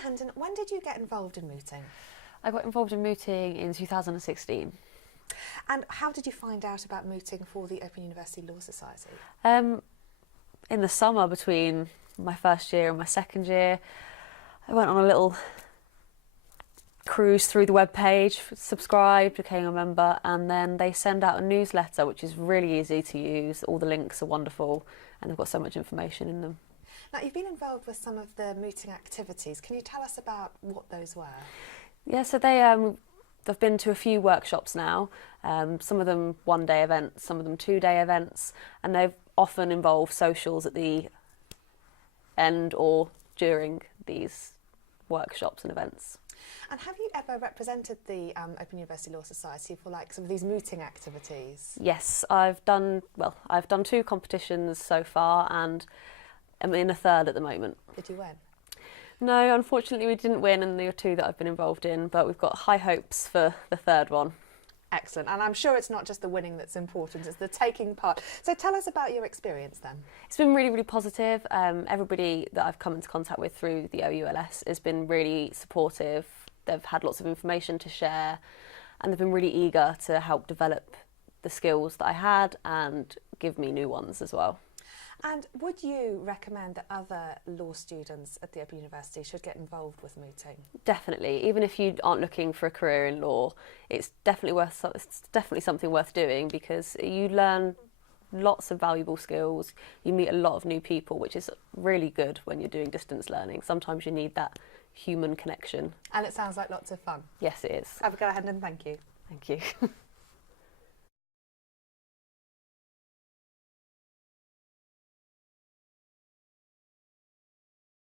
Hendon, when did you get involved in mooting? I got involved in mooting in 2016. And how did you find out about mooting for the Open University Law Society? In the summer between my first year and my second year, I went on a little cruise through the webpage, subscribed, became a member, and then they send out a newsletter which is really easy to use. All the links are wonderful and they've got so much information in them. Now, you've been involved with some of the mooting activities. Can you tell us about what those were? Yeah, so they've been to a few workshops now, some of them one-day events, some of them two-day events, and they've often involved socials at the end or during these workshops and events. And have you ever represented the Open University Law Society for like some of these mooting activities? Yes, I've done 2 competitions so far and I'm in a third at the moment. Did you win? No, unfortunately we didn't win in the 2 that I've been involved in, but we've got high hopes for the third one. Excellent. And I'm sure it's not just the winning that's important, it's the taking part. So tell us about your experience then. It's been really, really positive. Everybody that I've come into contact with through the OULS has been really supportive. They've had lots of information to share and they've been really eager to help develop the skills that I had and give me new ones as well. And would you recommend that other law students at the Open University should get involved with mooting? Definitely. Even if you aren't looking for a career in law, it's definitely something worth doing because you learn lots of valuable skills. You meet a lot of new people, which is really good when you're doing distance learning. Sometimes you need that human connection. And it sounds like lots of fun. Yes, it is. Abigail Hendon, thank you. Thank you.